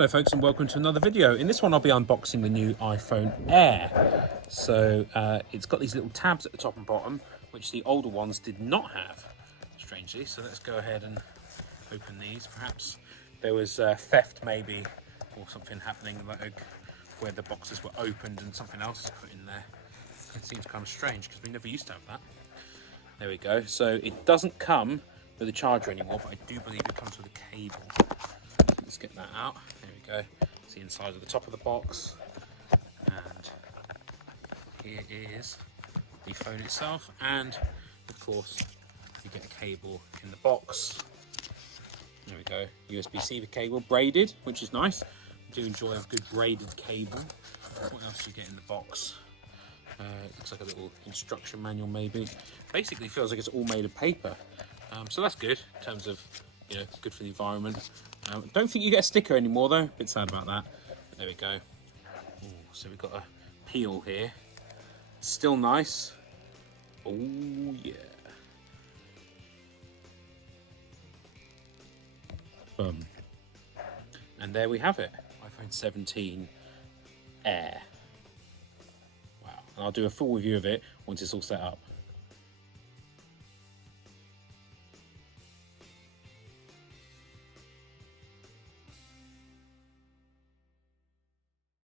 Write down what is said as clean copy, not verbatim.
Hello folks and welcome to another video. In this one I'll be unboxing the new iPhone Air. So it's got these little tabs at the top and bottom which the older ones did not have, strangely. So let's go ahead and open these. Perhaps there was theft maybe, or something happening like where the boxes were opened and something else was put in there. It seems kind of strange because we never used to have that. There we go. So it doesn't come with a charger anymore, but I do believe it comes with a cable. Let's get that out. There we go. It's the inside of the top of the box. And here is the phone itself. And of course, you get a cable in the box. There we go. USB-C cable, braided, which is nice. I do enjoy a good braided cable. What else do you get in the box? It looks like a little instruction manual maybe. Basically feels like it's all made of paper. So that's good in terms of, good for the environment. Don't think you get a sticker anymore though. Bit sad about that. But there we go. Ooh, so we've got a peel here. Still nice. Oh yeah. And there we have it. iPhone 17 Air. Wow. And I'll do a full review of it once it's all set up.